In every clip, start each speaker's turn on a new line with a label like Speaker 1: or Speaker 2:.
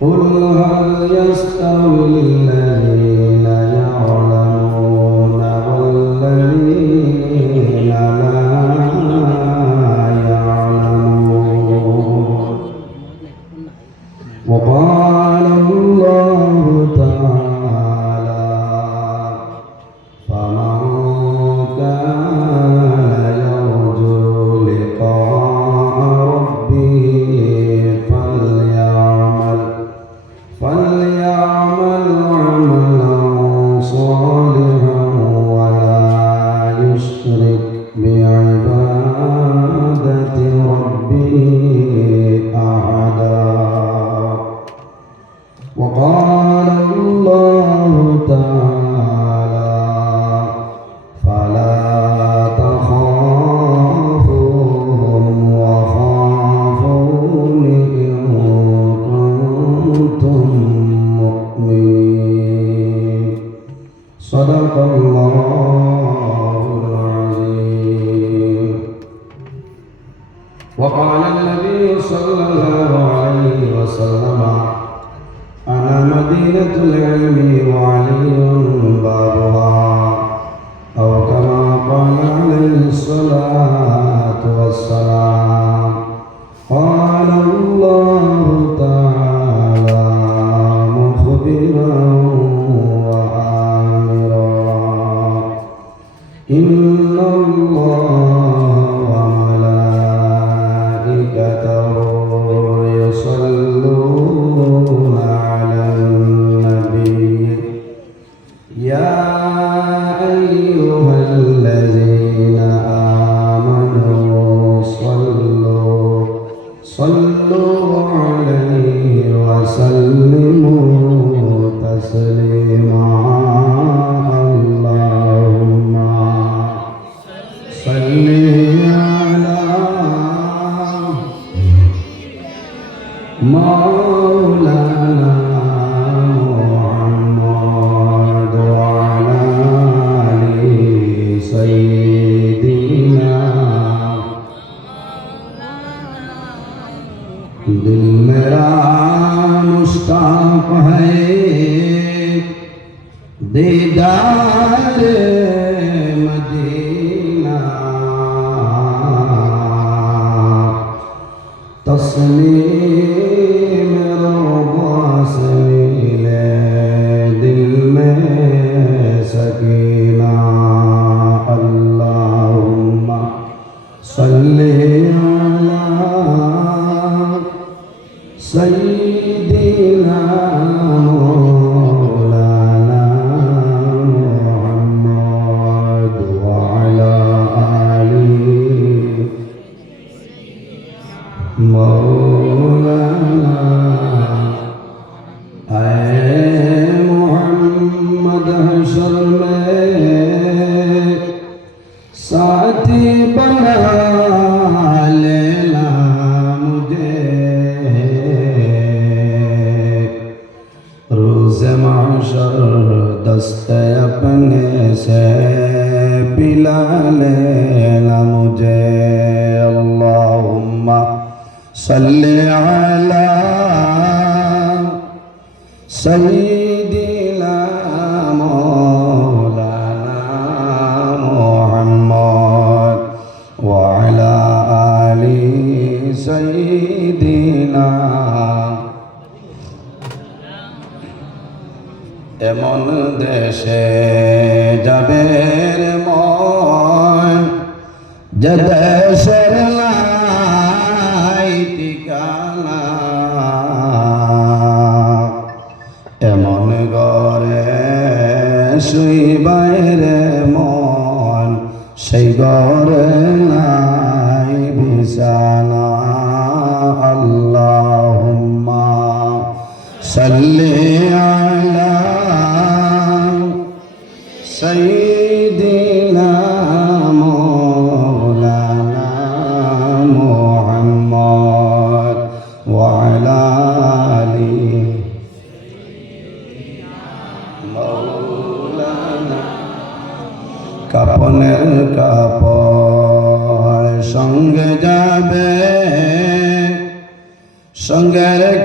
Speaker 1: قل هل يستوي الذين صدق الله العظيم وقال النبي صلى الله عليه وسلم أنا مدينة العلم وعلي بابه Oh. More. মন দেশে যাবে মন? যে দেশের ঠিকানা এমন গড়ে শুই বাইরে মন, সেই গড়ে নাই বিছানা।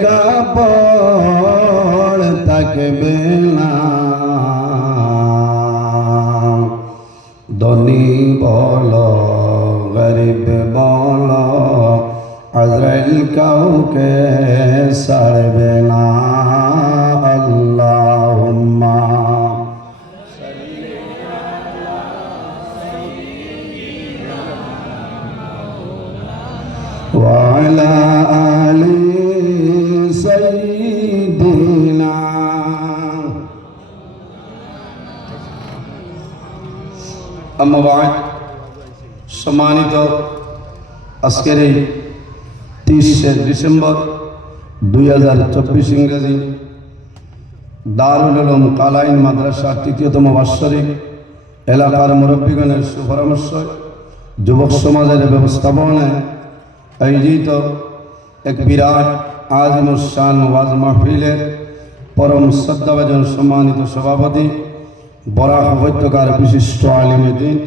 Speaker 1: কাপড় থাকবে না ধনী বল গরিব বল আজরাইল কাউকে সারবে আম্মাবায় সম্মানিত আজকের এই তিরিশে ডিসেম্বর দুই হাজার চব্বিশ ইংরেজি দারুল আলম কালাইন মাদ্রাসার তৃতীয়তম বাৎসরিক এলাকার মুরব্বীগণের সুপরামর্শ যুবক সমাজের ব্যবস্থাপনায় আয়োজিত এক বিরাট আজমুসান ওয়াজ মাহফিলের পরম শ্রদ্ধাভাজন সম্মানিত সভাপতি বরাক উপত্যকার বিশিষ্ট আলিমুদ্দিন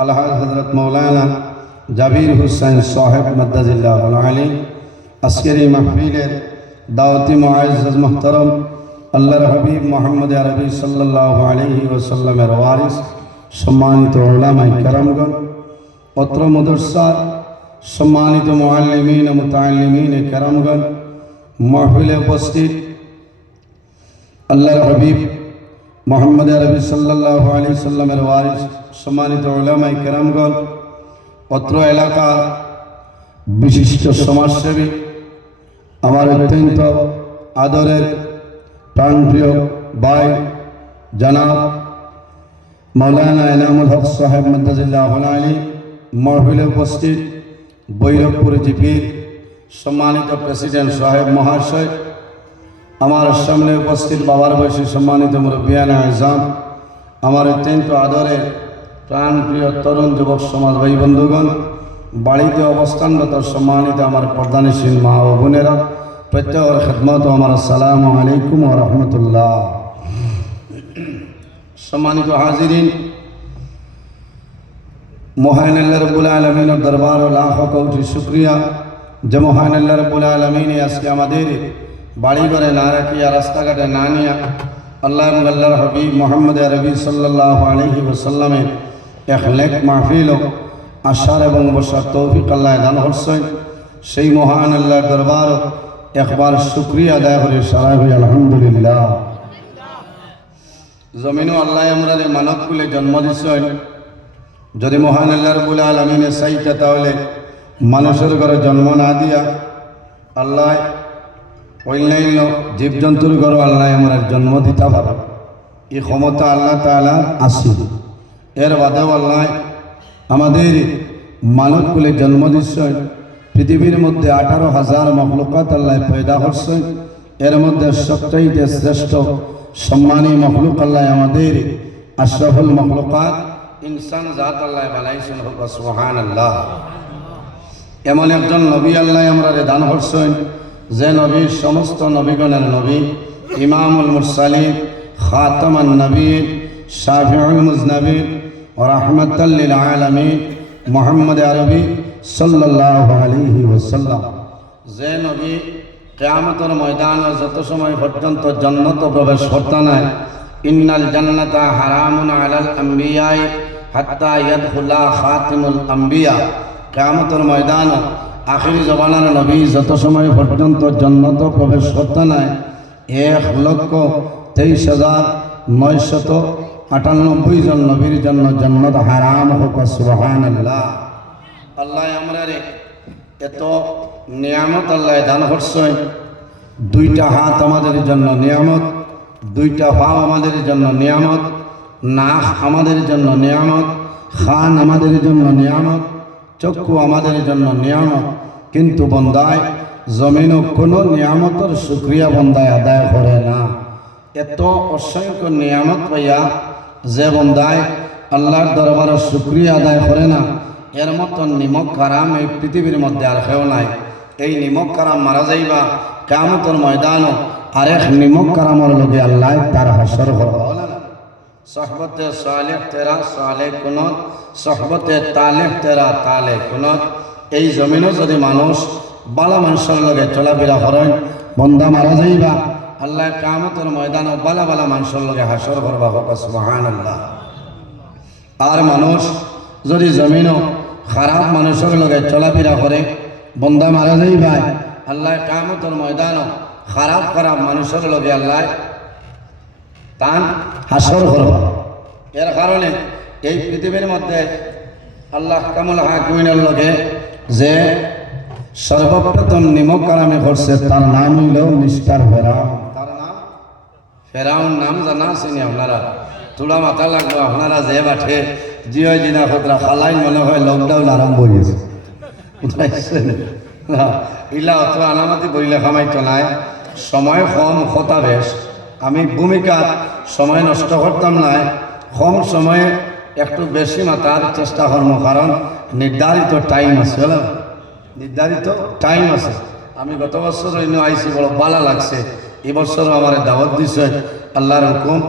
Speaker 1: আল্লাহ হজরত মৌলানা জাবির হুসাইন সাহেব মদ্দাজিল্লাহ আলী আজকের এই মাহফিলের দাওয়াতি মুআজ্জাজ মুহতারম, আল্লাহর হাবিব মোহাম্মদ আরবি সাল্লাল্লাহু আলাইহি ওয়াসাল্লামের ওয়ারিস, সম্মানিত ওলামাই কারামগণ পত্র মদরসার সম্মানিত মোয়াল্লিমিন মুতাল্লিমিন কারামগণ, মাহফিলে উপস্থিত আল্লাহর হাবিব মোহাম্মদ আরবি সাল্লাল্লাহু আলাইহি সাল্লামের ওয়ারিস, সম্মানিত ওলামাই কেরামগণ, অত্র এলাকার বিশিষ্ট সমাজসেবী, আমার অত্যন্ত আদরের প্রাণপ্রিয় ভাই জনাব মৌলানা এনামুল হক সাহেব মদাজিল্লাহ আলী মহবিলে উপস্থিত বৈরবপুর জিপির সম্মানিত প্রেসিডেন্ট সাহেব মহাশয় আমার সামনে উপস্থিত বাবার বয়সী সম্মানিত মুরব্বিয়ান আজম আমার অত্যন্ত আদরের প্রাণপ্রিয় তরুণ যুবক সমাজ ভাই বন্ধুগণ, বাড়িতে অবস্থানরত সম্মানিত আমার প্রধানশীল মা ও বোনেরা, প্রত্যেকের খেদমত আমার আসসালামু আলাইকুম রহমতুল্লাহ। সম্মানিত হাজিরিন মহান আল্লাহ রব্বুল আলমিনের দরবার ও লাখ কৌটি শুক্রিয়া। যে মহান আল্লাহ রব্বুল আলমিনে আজকে আমাদের বাড়ি ঘরে না রাখিয়া রাস্তাঘাটে না নিয়া আল্লাহ এবং আল্লাহর হবিব মোহাম্মদ রবি সাল্লাহ আলহি ওসাল্লামের এক লেখ মাহফিল আশার এবং বসার তৌফিক আল্লাহ দান হরসেন সেই মহান আল্লাহর দরবার একবার শুক্রিয়া আদায় করে সারা হই আলহামদুলিল্লাহ। জমিনও আল্লাহ আমরা মানব কুলে জন্ম দিচ্ছেন যদি মহান আল্লাহ রবুল আলমিনে চাইতে তাহলে মানুষের ঘরে জন্ম না দিয়া আল্লাহ অন্যান্য জীবজন্তুর ঘরে আল্লাহ আমার জন্ম দিতে পারে এই ক্ষমতা আল্লাহ তালা আসি এর বাদেও আল্লাহ আমাদের মানব কুলে জন্ম দিচ্ছেন। পৃথিবীর মধ্যে আঠারো হাজার মখলুকাত আল্লাহ পয়দা করছেন। এর মধ্যে সবচাইতে শ্রেষ্ঠ সম্মানী মখলুক আল্লাহ আমাদের আশরাফুল মখলুকাত। ইনসান জাত আল্লাহ বানাইছেন সোহান আল্লাহ এমন একজন নবী আল্লাহ আমরা দান করছেন। যে নবীর সমস্ত নবীগণের নবী, ইমামুল মুরসালিম খাতামান নবীর শাফিউল মুজনবীর ও রহমতাল্লিল আলমী মোহাম্মদ আরবি সাল্লাহ আলিহি ওসাল্লাম যে নবী কেয়ামতের ময়দানে যত সময় পর্যন্ত জন্নত প্রবেশ করতে নাই, ইন্নাল জান্নাতা হারামুন আলাল আম্বিয়াই হাত্তা ইয়াদখুলা খাতিমুল আম্বিয়া। কেয়ামতের ময়দান আখিরি জবানার নবী যত সময় পর্যন্ত জন্নত প্রবেশ করতে নাই, এক লক্ষ তেইশ হাজার নয়শত আটানব্বই জন নবীর জন্য জন্নত হারাম হোক সুবহান আল্লাহ আল্লাহ আমরা রে এত নিয়ামত আল্লাহ দান করছেন। দুইটা হাত আমাদের জন্য নিয়ামত, দুইটা পাও আমাদের জন্য নিয়ামত, নাক আমাদের জন্য নিয়ামত, খান আমাদের জন্য নিয়ামত চক্ষু আমাদের জন্য নিয়ামত। কিন্তু বন্দায় জমিনও কোনো নিয়ামতের সুক্রিয়া বন্দায় আদায় করে না। এত অসংখ্য নিয়ামত পাইয়া যে বন্দায় আল্লাহর দরবারের সুক্রিয়া আদায় করে না, এর মতন নিমক কারাম এই পৃথিবীর মধ্যে আর কেউ নাই। এই নিমক কারাম মারা যাইবা কামতর ময়দানও আরেক নিমক কারামর লগে আল্লাহ তার হাসর করবা সহবতে সালেহ তেরা সালে কুনত, সহবতে তালেহ তেরা তালে কুনত। এই জমিনও যদি মানুষ বালা মানুষের লগে চলাফেরা করেন, বন্দা মারা যাইবা। আল্লাহ কামতের ময়দানে বালা বালা মানুষের লগে হাসর করবা হোক সুবহান আল্লাহ আর মানুষ যদি জমিনও খারাপ মানুষের লগে চলাফেরা করে, বন্দা মারা যাইবা আল্লাহ কামতের ময়দানও খারাপ খারাপ মানুষের লগে আল্লাহ তান হাসর করবা এর কারণে এই পৃথিবীর মধ্যে আল্লাহ কামুল হাকিমিনের লগে যে সর্বপ্রথম নিমক কারামে করছে তার নাম হইল মিস্টার ফেরাউন। তার নাম? ফেরাউন নাম জানা আছেনি আপনারা? তোলা মাথা লাগল, আপনারা যে বাঠে জিও দিনা খতরা খালাই মনে হয় লকডাউন আরম্ভ হয়ে গেছে। ইলা অত আনামাতি বইলে খামাইতো নাই। সময় কম, কথা বেশ। আমি ভূমিকা সময় নষ্ট করতাম না। কম সময়ে একটু বেশি মাতার চেষ্টা করব, কারণ নির্ধারিত টাইম আছে, হলো? নির্ধারিত টাইম আছে। আমি গত বছর অন্য আইসি বড় বালা লাগছে। এবছরও আমার দাওয়াত দিছে, আল্লাহর হুকুম।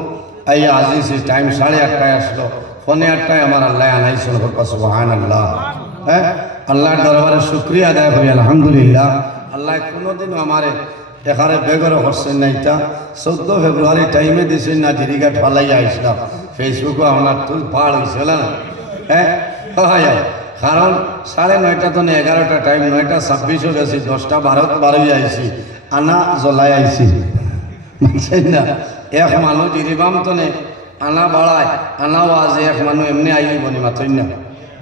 Speaker 1: এই আজিছি টাইম সাড়ে আটটায় আসলো। ফোনে আটটায় আমার আল্লাহ আনাইছিল হ্যাঁ? আল্লাহর দরবারে শুক্রিয়া আদায় করি, আলহামদুলিল্লাহ। আল্লাহ কোনোদিনও আমারে এখানে বেগরও করছেন না এটা চোদ্দ ফেব্রুয়ারি টাইমে দিছেন না জিরিঘাট ফালাই আইসলাম ফেসবুকে আপনার তুল পার হয়েছিল না? হ্যাঁ? হয় কারণ সাড়ে নয়টা তো নেই এগারোটা টাইম, নয়টা ছাব্বিশও গেছি, দশটা বারো বারোই আইছি, আনা জ্বলাই আইছি। বুঝছেন না? এক মানুষ দিরিবাম তো আনা বাড়ায় আনাও আজ এক মানুষ এমনি আইলি বনি মাথই না।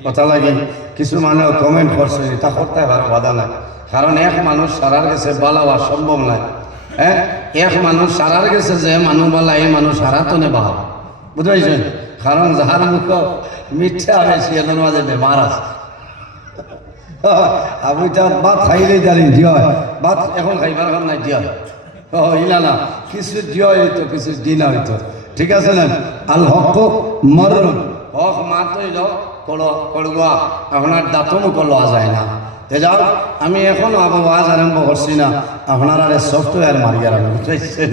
Speaker 1: কথা লাগে, কিছু মানুষ কমেন্ট করছে তা করতে পারো বাধা নাই। কারণ এক মানুষ সারার গেছে বালা হওয়া সম্ভব নাই। হ্যাঁ এক মানুষ সারার গেছে যে মানুষ বালা, এই মানুষ সারা তো নে বাহা বুঝাইছেন কারণ যাহার মুখ মিথ্যা বেশি এদের মাঝে বেমার আছে। আমি তার ভাত খাইলেই জানি জিয় ভাত এখন খাইবার এখন নাই জিয় ও ইলা না কিছু জিয় হইতো কিছু দিনা হইতো ঠিক আছে না আল হক মরণ হক মাতই যাও কড় কড়ুয়া আপনার দাঁতমও লওয়া যায় না। তে যাও আমি এখনও আবার ওয়াজ আরম্ভ করছি না। আপনার সফটওয়্যার মারিয়ার আমি বুঝাইছেন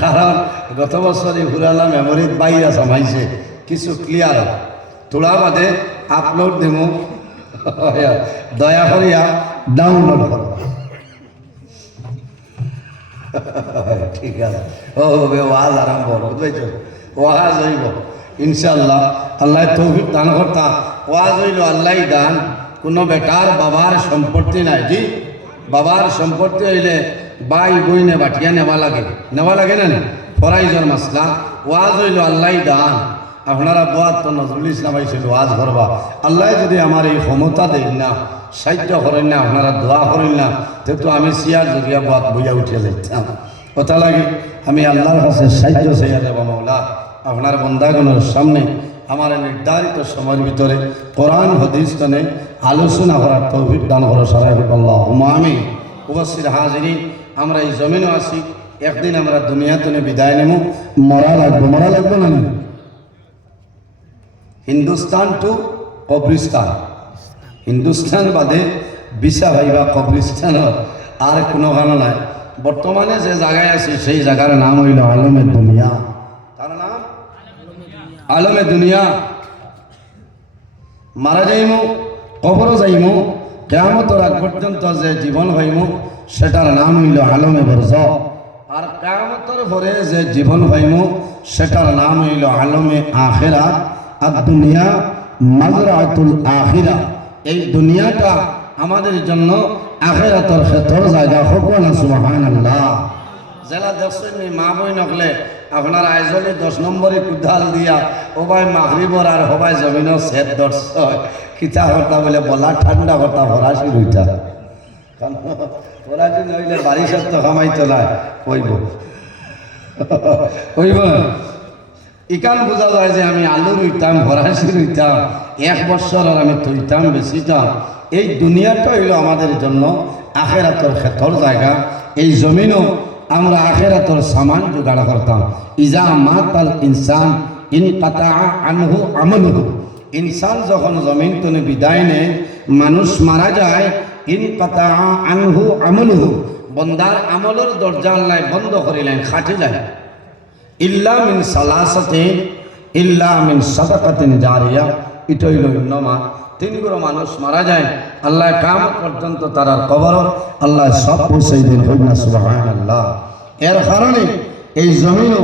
Speaker 1: কারণ গত বছরই হুরালা মেমোরির বাইরে সামাইছে কিছু ক্লিয়ার তোলা বাদে আপলোড দেবো দয়া করিয়া ডাউনলোড করো ঠিক আছে। ও ওয়াজ আরম্ভ বুঝতে ওয়াজ হইব ইনশাল্লাহ আল্লাহ তৌফিক দান করতা। ওয়াজ হইল, আল্লাহ দান। কোনো বেটার বাবার সম্পত্তি নাই জি। বাবার সম্পত্তি হইলে বাই বইনে বাটিয়া নেওয়া লাগে। নেওয়া লাগে না ফরাইজর মাসলা। ওয়াজ হইল, আল্লাহ দান। আপনারা বোয়াত তো নজরুল ইসলাম আইছিল, ওয়াজ করবা। আল্লাহ যদি আমার এই ক্ষমতা দেন না, সাহায্য করেন না, আপনারা দোয়া করেন না তো আমি সিয়ার জরিয়া বোয়াত বইয়া উঠিয়ে যাইতাম। কথা লাগে, আমি আল্লাহর কাছে সাহায্য চাইয়া দেব মৌলা আপনার বন্দাগণের সামনে আমার নির্ধারিত সময়ের ভিতরে কোরআন, হদিস আলোচনা করার তৌফিক দান করো সারাই আল্লাহ আমি উপস্থিত হাজিরি আমরা এই জমিনও আছি। একদিন আমরা দুনিয়াতে বিদায় নেব। মরা লাগবো মরা লাগবো না? হিন্দুস্তান টু কবরিস্তান হিন্দুস্তান বাদে বিশা ভাইবা কবরিস্তান আর কোনো গানো নাই। বর্তমানে যে জায়গায় আছি, সেই জায়গার নাম হইল আলমে দুনিয়া। আলমে দুনিয়া। মারা যাইমু, কবরও যাইমু, কেয়ামতর আগ পর্যন্ত যে জীবন হইমু, সেটার নাম হইল আলমে বর্জ। আর কেয়ামতর পরে যে জীবন হইমু, সেটার নাম হইল আলমে আখেরা। আর দুনিয়া মাজরাতুল আখিরা। এই দুনিয়াটা আমাদের জন্য আখেরাতর ক্ষেত্র জায়গা হোক না আল্লাহ জেলা দেখছেন মা বই নকলে আপনার আইজলে দশ নম্বরে কুদাল দিয়া ওবাই মাগরিবর আর হবাই জমিনও সেট দর্শ খিচা হতা বলে, বলা ঠান্ডা হতা ফরাসি রইটা ফরাসি নইলে বাড়ি সত্য কামাইতো না কইব। কইব। ইকান বোঝা যায় যে আমি আলু রইতাম ফরাসি রইতাম এক বছর আর আমি তৈতাম বেশিতাম এই দুনিয়াটা হইল আমাদের জন্য আখেরাতর ক্ষেত্র জায়গা। এই জমিনও আমরা আখেরাতর সামান জোগাড় করতাম। ইজা মাতাল ইনসান ইন কাতা আনহু আমলহু। ইনসান যখন জমিন তনে বিদায় নেয়, মানুষ মারা যায়, ইন কাতা আনহু আমলহু। বন্দার আমলের দরজা আল্লাহ বন্ধ করিলেন যায় ইল্লা মিন সালাসাতিন, ইল্লা মিন সাদাকাতিন জারিয়া। এটা হইল নমা তিনগুলো মানুষ মারা যায়, আল্লাহ কাম পর্যন্ত তারা কবর, আল্লাহ সব আল্লাহ এর কারণে এই জমিনও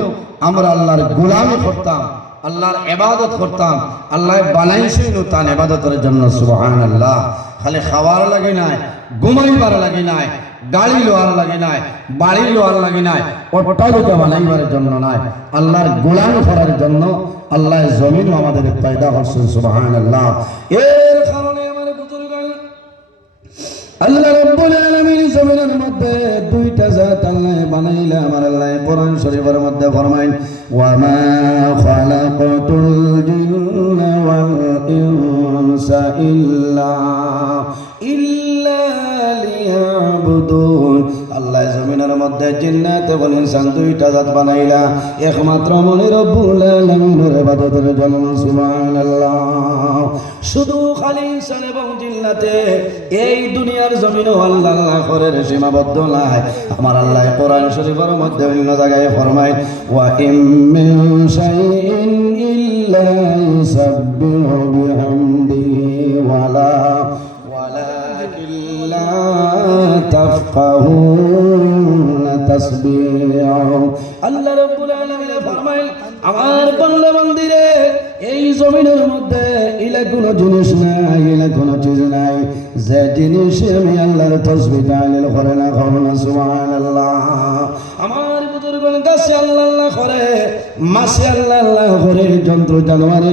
Speaker 1: আমরা আল্লাহর গোলামি করতাম, আল্লাহর এবাদত করতাম, আল্লাহ বানাইছিল তার এবাদতের জন্য সুবাহান আল্লাহ খালি খাওয়ার লাগে নাই, ঘুমাইবার লাগে নাই গাড়ি লোয়ার লাগে নাই, বাড়ি লোয়ার লাগে নাই অট্টালিকা বানাইবার জন্য নাই। আল্লাহর গোলাম করার জন্য আল্লাহ জমিন আমাদের পয়দা করছেন সুবাহান আল্লাহ এর কারণে আমার বুজুর্গ আল্লাহ রব্বুল আলামিন জমিনের মধ্যে দুইটা জাত আল্লাহ বানাইলা আমার আল্লাহ কোরআন শরীফের মধ্যে ফরমাইন, ওয়া মা খালাকাতুল এবং ইনসান দুইটা জাত বানাইলা। একমাত্র মনে রব্বুল আলামিনের ইবাদতের শুধু খালি ইনসান এবং জিন্নাতে এই দুনিয়ার জমিনও আল্লাহ করে সীমাবদ্ধ নাই। আমার আল্লাহ কোরআন শরীফের মধ্যে অন্য জায়গায় ফরমায়, ওয়া ইল্লা বিহামদিহি আমার মন্দিরে এই জমিনের মধ্যে ইলে কোনো জিনিস নাই ইলে কোনো চিজ নাই। যে জিনিস আমি আল্লাহর তাসবিহ করে না সুবহানাল্লাহ। আমার কাছে আল্লাহ আল্লাহ করে, মাসে আল্লাহ আল্লাহ করে, যন্ত্র জানোয়ারে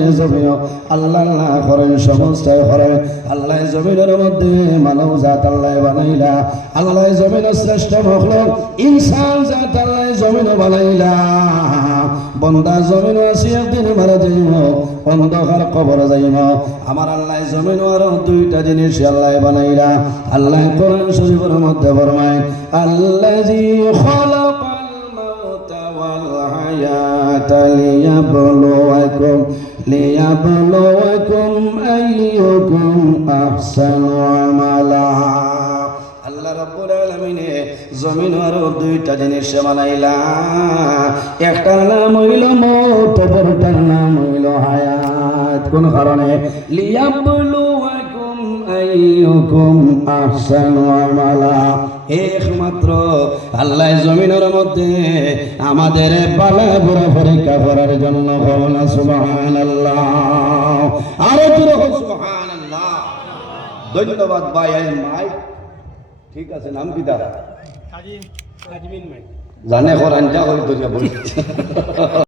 Speaker 1: আল্লাহ আল্লাহ করেন সমস্ত করে। আল্লাহ জমিনের মধ্যে মানব জাত আল্লাহ বানাইলা। আল্লাহ জমিন শ্রেষ্ঠ মখলক, ইনসান জাত আল্লাহ জমিন বানাইলা। বন্দা জমিন আসি একদিন মারা যাইব, অন্ধকার কবর যাইব। আমার আল্লাহ জমিন আরও দুইটা জিনিস আল্লাহ বানাইলা। আল্লাহ কোরআন শরীফের মধ্যে ফরমায় আল্লাযী খালাকাল মাউতা আইয়ুকুম আহসানু আমালা। আল্লাহ রাব্বুল আলামিনে জমিন আরও দুইটা জিনিস বানাইলা। একটার নাম হইল মৌত অপরটার নাম হইল হায়াত। কোন কারণে? লিয়াবলুয়াকুম আইয়ুকুম আহসানু আমালা। একমাত্র আল্লাহ জমিনের মধ্যে আমাদের পালা বুড়া পরীক্ষা করার জন্য ভবনা সুবহান আল্লাহ আরও জোরে সুবহান আল্লাহ ধন্যবাদ ভাই ভাই ঠিক আছে নাম কি তার? জানে করান যা হইতো বলছি।